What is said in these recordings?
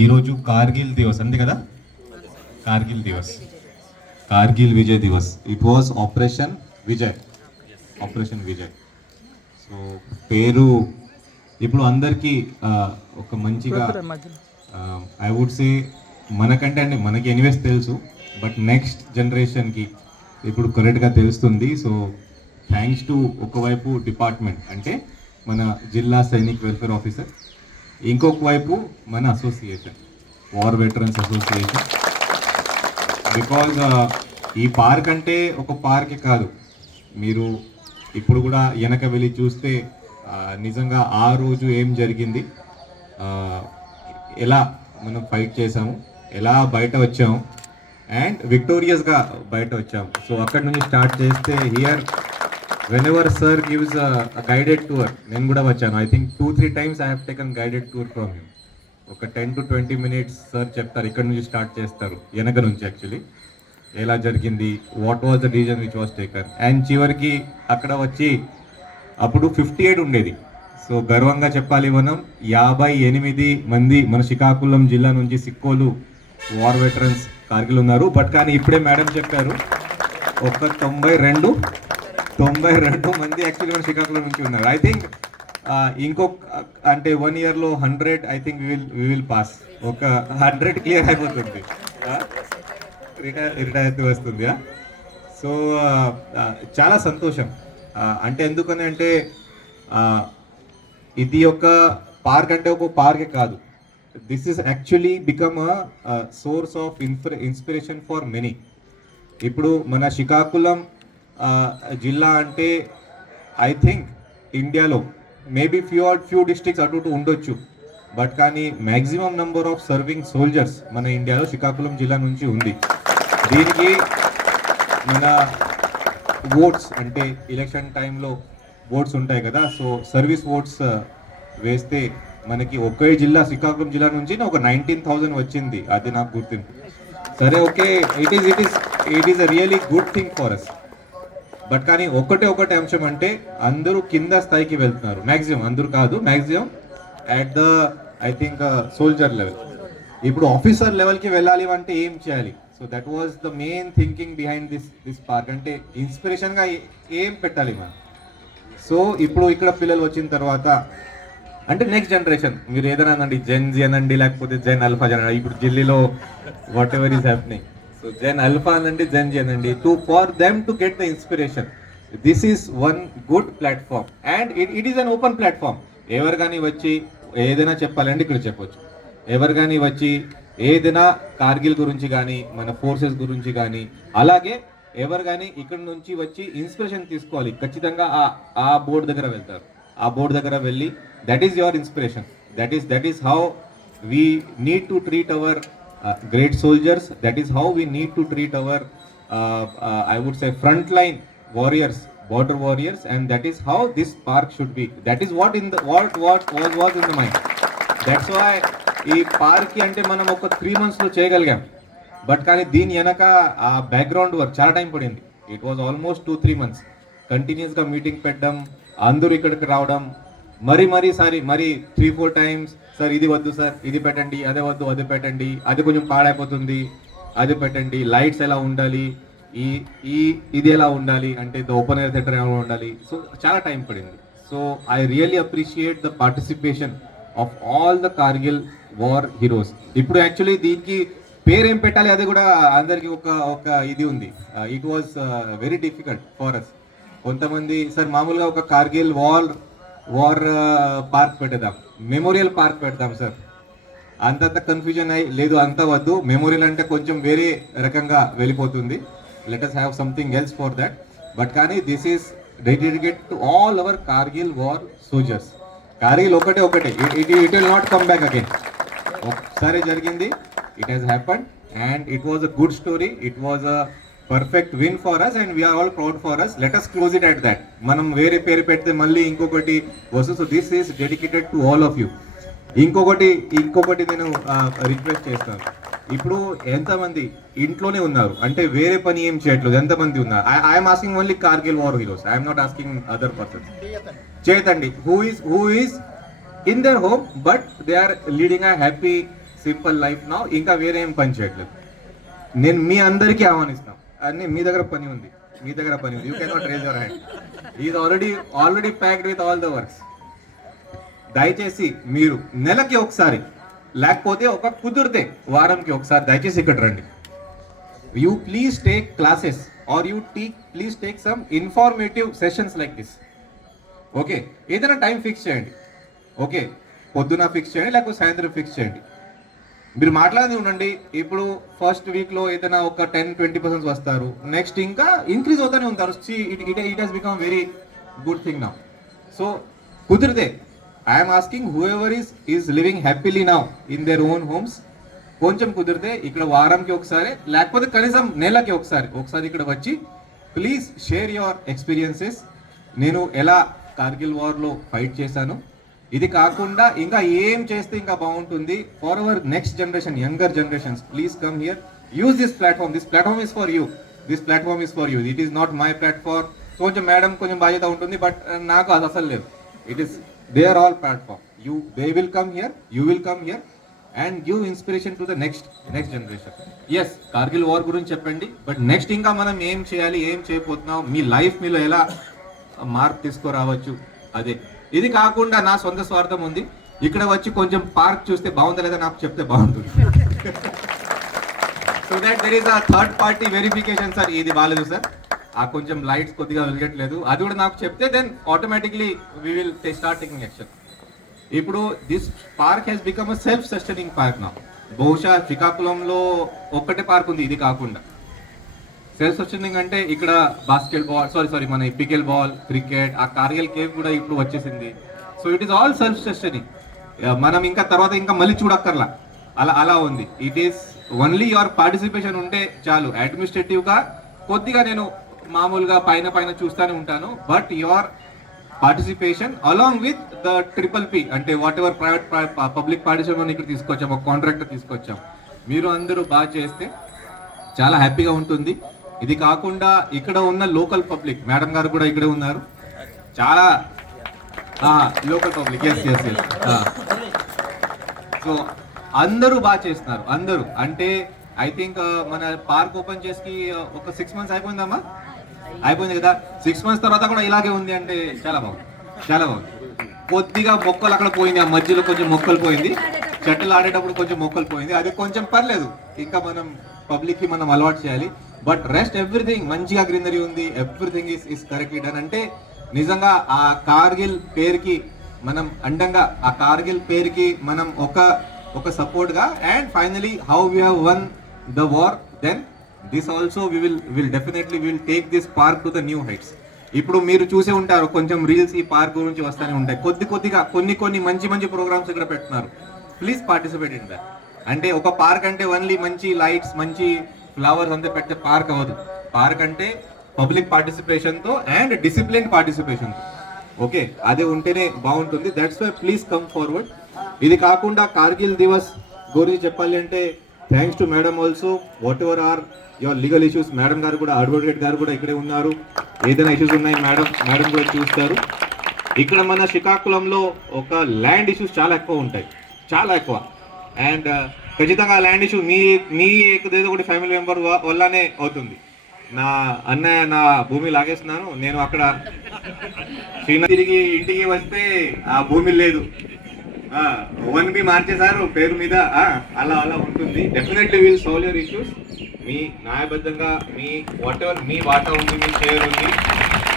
ఈరోజు కార్గిల్ దివస్ అంతే కదా, Kargil Diwas, Kargil Vijay Diwas. It was operation Vijay, operation Vijay. So పేరు ఇప్పుడు అందరికీ ఒక మంచిగా ఐ వుడ్ సే మనకంటే అంటే మనకి ఎనీవేస్ తెలుసు, బట్ నెక్స్ట్ జనరేషన్కి ఇప్పుడు కరెక్ట్గా తెలుస్తుంది. సో థ్యాంక్స్ టు ఒకవైపు డిపార్ట్మెంట్ అంటే మన జిల్లా సైనిక్ వెల్ఫేర్ ఆఫీసర్, ఇంకొక వైపు మన association war veterans association. Because ఈ పార్క్ అంటే ఒక పార్కే కాదు, మీరు ఇప్పుడు కూడా వెనక వెళ్ళి చూస్తే నిజంగా ఆ రోజు ఏం జరిగింది, ఎలా మనం ఫైట్ చేసాము, ఎలా బయట వచ్చాము అండ్ విక్టోరియస్గా బయట వచ్చాము. సో అక్కడ నుంచి స్టార్ట్ చేస్తే here whenever sir gives a guided tour, నేను కూడా వచ్చాను. I think 2-3 times I have taken guided tour from him. ఒక 10 to 20 minutes సార్ చెప్తారు, ఇక్కడ నుంచి స్టార్ట్ చేస్తారు వెనక నుంచి యాక్చువల్లీ ఎలా జరిగింది, what was the decision which was taken. And చివరికి అక్కడ వచ్చి అప్పుడు 58 ఉండేది. సో గర్వంగా చెప్పాలి, మనం 58 మంది మన శ్రీకాకుళం జిల్లా నుంచి సిక్కోలు వార్ వెటరన్స్ కార్గిల్ ఉన్నారు. బట్ కానీ ఇప్పుడే మేడం చెప్పారు ఒక 92 మంది యాక్చువల్లీ మన శ్రీకాకుళం నుంచి ఉన్నారు. ఐ థింక్ ఇంకొక అంటే 1 yearలో 100 I think we will pass. ఒక 100 క్లియర్ అయిపోతుంది, రిటైర్ అయితే వస్తుంది. సో చాలా సంతోషం. అంటే ఎందుకని అంటే ఇది ఒక పార్క్ అంటే ఒక పార్కే కాదు, this is actually become a source of inspiration for many. ఇప్పుడు మన శ్రీకాకుళం జిల్లా అంటే ఐ థింక్ ఇండియాలో మేబీ ఫ్యూ డిస్ట్రిక్ట్స్ అటు ఇటు ఉండొచ్చు, బట్ కానీ maximum number of serving soldiers మన ఇండియాలో శ్రీకాకుళం జిల్లా నుంచి ఉంది. దీనికి మన ఓట్స్ అంటే ఎలక్షన్ టైంలో ఓట్స్ ఉంటాయి కదా, సో సర్వీస్ ఓట్స్ వేస్తే మనకి ఒకే జిల్లా శ్రీకాకుళం జిల్లా నుంచి ఒక 19,000 వచ్చింది, అది నాకు గుర్తింపు. సరే okay, it is a really good thing for us. But కానీ ఒకటే అంశం అంటే అందరూ కింద స్థాయికి వెళ్తున్నారు, మ్యాక్సిమం అందరూ కాదు, maximum at the I think soldier level. ఇప్పుడు ఆఫీసర్ లెవెల్కి వెళ్ళాలి అంటే ఏం చేయాలి? So that was the main thinking behind this park. అంటే ఇన్స్పిరేషన్గా ఏం పెట్టాలి మనం. సో ఇప్పుడు ఇక్కడ పిల్లలు వచ్చిన తర్వాత అంటే నెక్స్ట్ జనరేషన్ మీరు ఏదైనా అనండి, జెన్ జీ అనండి లేకపోతే జెన్ అల్ఫా అనండి, ఇప్పుడు ఢిల్లీలో whatever is happening. So gen alpha అనండి, జెన్ జీ అనండి, for them to get the inspiration. This is one good platform and it is an open platform. ఎవరు కానీ వచ్చి ఏదైనా చెప్పాలంటే ఇక్కడ చెప్పొచ్చు. ఎవరు కానీ వచ్చి ఏదైనా కార్గిల్ గురించి కానీ మన ఫోర్సెస్ గురించి కానీ, అలాగే ఎవరు కానీ ఇక్కడ నుంచి వచ్చి ఇన్స్పిరేషన్ తీసుకోవాలి, ఖచ్చితంగా ఆ బోర్డు దగ్గర వెళ్తారు. ఆ బోర్డు దగ్గర వెళ్ళి that is your inspiration, that is how we need to treat our great soldiers, that is how we need to treat our I would say frontline warriors, border warriors, and that is how this park should be. That is what in the what was in the mind. That's why ఈ park అంటే మనం ఒక 3 months లో చేయగలిగాం, but కానీ దీని వెనక ఆ బ్యాక్గ్రౌండ్ వర్క్ చాలా టైం పడింది. ఇట్ వాజ్ ఆల్మోస్ట్ 2-3 months కంటిన్యూస్గా మీటింగ్ పెట్టడం, అందరూ ఇక్కడికి రావడం, మరి 3-4 times సార్ ఇది వద్దు సార్ ఇది పెట్టండి, అదే వద్దు అది పెట్టండి, అది కొంచెం పాడైపోతుంది అది పెట్టండి, లైట్స్ ఎలా ఉండాలి, ఇది ఎలా ఉండాలి అంటే ద ఓపెన్ ఎయిర్ థియేటర్ ఎలా ఉండాలి. సో చాలా టైం పడింది. So I really appreciate the participation of all the Kargil war heroes. ఇప్పుడు యాక్చువల్లీ దీనికి పేరేం పెట్టాలి అది కూడా అందరికీ ఒక ఇది ఉంది. It was very difficult for us. కొంతమంది సార్ మామూలుగా ఒక కార్గిల్ వార్ పార్క్ పెట్టేద్దాం, మెమోరియల్ పార్క్ పెడతాం సార్, అంతంత కన్ఫ్యూజన్ అయ్యి లేదు అంత వద్దు, మెమోరియల్ అంటే కొంచెం వేరే రకంగా వెళ్ళిపోతుంది, let us have something else for that. But కానీ this is dedicated to all our Kargil war soldiers. Kargil ఒకటే it will not come back again. ఒకసారి జరిగింది, it has happened and it was a good story, it was a perfect win for us and we are all proud for us. Let us close it at that. మనం వేరే పేరు పెడితే మళ్ళీ ఇంకొకటి వస్తుంది. So this is dedicated to all of you. ఇంకొకటి నేను request చేస్తాను, ఇప్పుడు ఎంతమంది ఇంట్లోనే ఉన్నారు అంటే వేరే పని ఏం చేయట్లేదు, ఎంతమంది ఉన్నారు? I'm asking only Kargil war heroes, I'm not asking other persons. చేతండి who is in their home but they are leading a happy simple life now, ఇంకా వేరే ఏం పని చేయట్లేదు. నేను మీ అందరికీ ఆహ్వానిస్తాం. అన్ని మీ దగ్గర పని ఉంది, మీ దగ్గర పని ఉంది. You cannot raise your hand. Is already packed with all the works. దయచేసి మీరు నెలకి ఒకసారి లేకపోతే ఒక కుదిరితే వారంకి ఒకసారి దయచేసి ఇక్కడ రండి. You please take classes or please take some informative sessions like this. Okay, ఏదైనా టైం ఫిక్స్ చేయండి. ఓకే, పొద్దున ఫిక్స్ చేయండి లేకపోతే సాయంత్రం ఫిక్స్ చేయండి. మీరు మాట్లాడి ఉండండి. ఇప్పుడు ఫస్ట్ వీక్లో ఏదైనా ఒక 10-20% వస్తారు, నెక్స్ట్ ఇంకా ఇంక్రీజ్ అవుతూనే ఉంటారు. It has become very good thing now. So కుదిరితే I'm asking whoever is living happily now in their own homes, కొంచెం కుదిరితే ఇక్కడ వారంకి ఒకసారి లేకపోతే కనీసం నెలకి ఒకసారి ఇక్కడ వచ్చి ప్లీజ్ షేర్ యువర్ ఎక్స్పీరియన్సెస్. నేను ఎలా కార్గిల్ వార్లో ఫైట్ చేశాను, ఇది కాకుండా ఇంకా ఏం చేస్తే ఇంకా బాగుంటుంది for our next generation, younger generations. Please come here, use this platform. This platform is for you. It is not my platform. కొంచెం మేడం కొంచెం బాధ్యత ఉంటుంది, బట్ నాకు అది అసలు లేదు. It is their all platform. They will come here, you will come here and give inspiration to the next generation. Yes, Kargil war గురించి చెప్పండి, బట్ నెక్స్ట్ ఇంకా మనం ఏం చేయాలి, ఏం చేయబోతున్నాం, మీ లైఫ్ మీలో ఎలా మార్పు తీసుకురావచ్చు, అదే. ఇది కాకుండా నా సొంత స్వార్థం ఉంది. ఇక్కడ వచ్చి కొంచెం పార్క్ చూస్తే బాగుందా లేదా నాకు చెప్తే బాగుంటుంది. So that there is a third party verification. Sir ఇది బాగాలేదు సార్, ఆ కొంచెం లైట్స్ కొద్దిగా వెలగట్లేదు, అది కూడా నాకు చెప్తే then automatically we will start taking action. ఇప్పుడు this park has become a self sustaining park నా. బహుశా శ్రీకాకుళంలో ఒక్కటే పార్క్ ఉంది ఇది కాకుండా. సెల్ఫ్ సస్టైనింగ్ అంటే ఇక్కడ బాస్కెట్ బాల్, మన పికెల్ బాల్, క్రికెట్, ఆ కార్గిల్ కేవ్ కూడా ఇప్పుడు వచ్చేసింది. So it is all self sustaining. మనం ఇంకా తర్వాత ఇంకా మళ్ళీ చూడక్కర్లా, అలా ఉంది. It is only your participation ఉంటే చాలు. అడ్మినిస్ట్రేటివ్గా కొద్దిగా నేను మామూలుగా పైన చూస్తూనే ఉంటాను, but your participation along with the PPP అంటే what ever private public participation ఇక్కడ తీసుకొచ్చాం, ఒక కాంట్రాక్టర్ తీసుకొచ్చాం. మీరు అందరూ బాగా చేస్తే చాలా హ్యాపీగా ఉంటుంది. ఇది కాకుండా ఇక్కడ ఉన్న లోకల్ పబ్లిక్, మేడం గారు కూడా ఇక్కడే ఉన్నారు, చాలా లోకల్ పబ్లిక్. ఎస్. సో అందరూ బాగా చేస్తున్నారు, అందరూ. అంటే ఐ థింక్ మన పార్క్ ఓపెన్ చేసి ఒక 6 months అయిపోయిందమ్మా, అయిపోయింది కదా. 6 months తర్వాత కూడా ఇలాగే ఉంది అంటే చాలా బాగుంది. కొద్దిగా మొక్కలు అక్కడ పోయింది, ఆ మధ్యలో కొంచెం మొక్కలు పోయింది, చెట్లు ఆడేటప్పుడు కొంచెం మొక్కలు పోయింది, అది కొంచెం పర్లేదు, ఇంకా మనం పబ్లిక్ కి మనం అలవాటు చేయాలి. బట్ రెస్ట్ ఎవ్రీథింగ్ మంచిగా గ్రీనరీ ఉంది, ఎవ్రీథింగ్ ఇస్ కరెక్ట్లీ డన్. అంటే నిజంగా ఆ కార్గిల్ పేరుకి మనం అండంగా, ఆ కార్గిల్ పేరుకి మనం ఒక సపోర్ట్ గా, and finally how we have won the war, then this also will definitely will take this park to the new heights. ఇప్పుడు మీరు చూసే ఉంటారు కొంచెం రీల్స్ ఈ పార్క్ గురించి వస్తూనే ఉంటాయి. కొద్దిగా కొన్ని మంచి ప్రోగ్రామ్స్ ఇక్కడ పెడుతున్నారు. Please participate in that. అంటే ఒక పార్క్ అంటే ఓన్లీ మంచి లైట్స్, మంచి ఫ్లవర్స్ అంతే పెడితే పార్క్ అవ్వదు. పార్క్ అంటే పబ్లిక్ పార్టిసిపేషన్తో అండ్ డిసిప్లిన్ పార్టిసిపేషన్తో. ఓకే, అదే ఉంటేనే బాగుంటుంది. That's why please come forward. ఇది కాకుండా కార్గిల్ దివస్ గురించి చెప్పాలి అంటే thanks to madam also. Whatever are your legal issues, madam గారు కూడా, అడ్వకేట్ గారు కూడా ఇక్కడే ఉన్నారు. ఏదైనా ఇష్యూస్ ఉన్నాయి మేడం కూడా చూస్తారు. ఇక్కడ మన శ్రీకాకుళంలో ఒక ల్యాండ్ ఇష్యూస్ చాలా ఎక్కువ. అండ్ ఖచ్చితంగా ల్యాండ్ ఇష్యూ మీ ఏదో ఒకటి ఫ్యామిలీ మెంబర్ వల్లనే అవుతుంది. నా అన్నయ్య నా భూమి లాగేస్తున్నాను, నేను అక్కడ తిరిగి ఇంటికి వస్తే ఆ భూమి లేదు, 1B మార్చేశారు పేరు మీద, అలా ఉంటుంది. Definitely will solve your issues. మీ న్యాయబద్ధంగా మీ వాట్ ఎవర్ మీ వాటా ఉంది, మీ షేర్ ఉంది,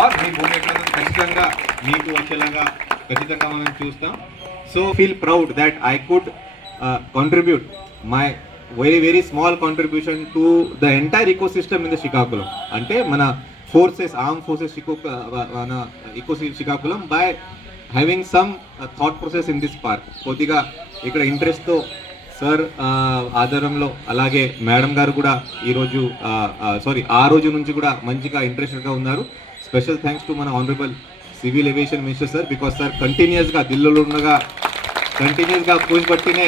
ఆర్ మీ భూమి ఎట్లా ఖచ్చితంగా మీకు వచ్చేలాగా ఖచ్చితంగా మనం చూస్తాం. So feel proud that I could contribute my very small contribution to the entire ecosystem in the Srikakulam. అంటే మన armed forces Srikakulam by having some thought process in this park. కొద్దిగా ఇక్కడ ఇంట్రెస్ట్తో సార్ ఆధారంలో, అలాగే మేడం గారు కూడా ఈరోజు ఆ రోజు నుంచి కూడా మంచిగా ఇంట్రెస్టెడ్గా ఉన్నారు. స్పెషల్ థ్యాంక్స్ టు మన honourable civil aviation minister sir, because sir కంటిన్యూస్గా ఢిల్లీలో ఉండగా కంటిన్యూస్గా పూజ పట్టినే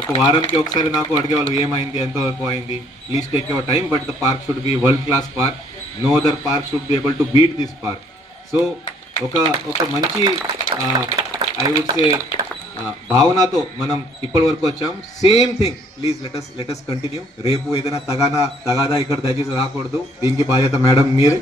ఒక వారంకి ఒకసారి నాకు అడిగేవాళ్ళు ఏమైంది, ఎంతవరకు అయింది, please take your time, but the park should be world class park. No other park should be able to beat this park. So ఒక ఒక మంచి ఐ వుడ్ సే భావనతో మనం ఇప్పటి వరకు వచ్చాం. Same thing please let us continue. రేపు ఏదైనా తగాదా ఇక్కడ దయచేసి రాకూడదు. దీనికి బాధ్యత మేడం మీరే.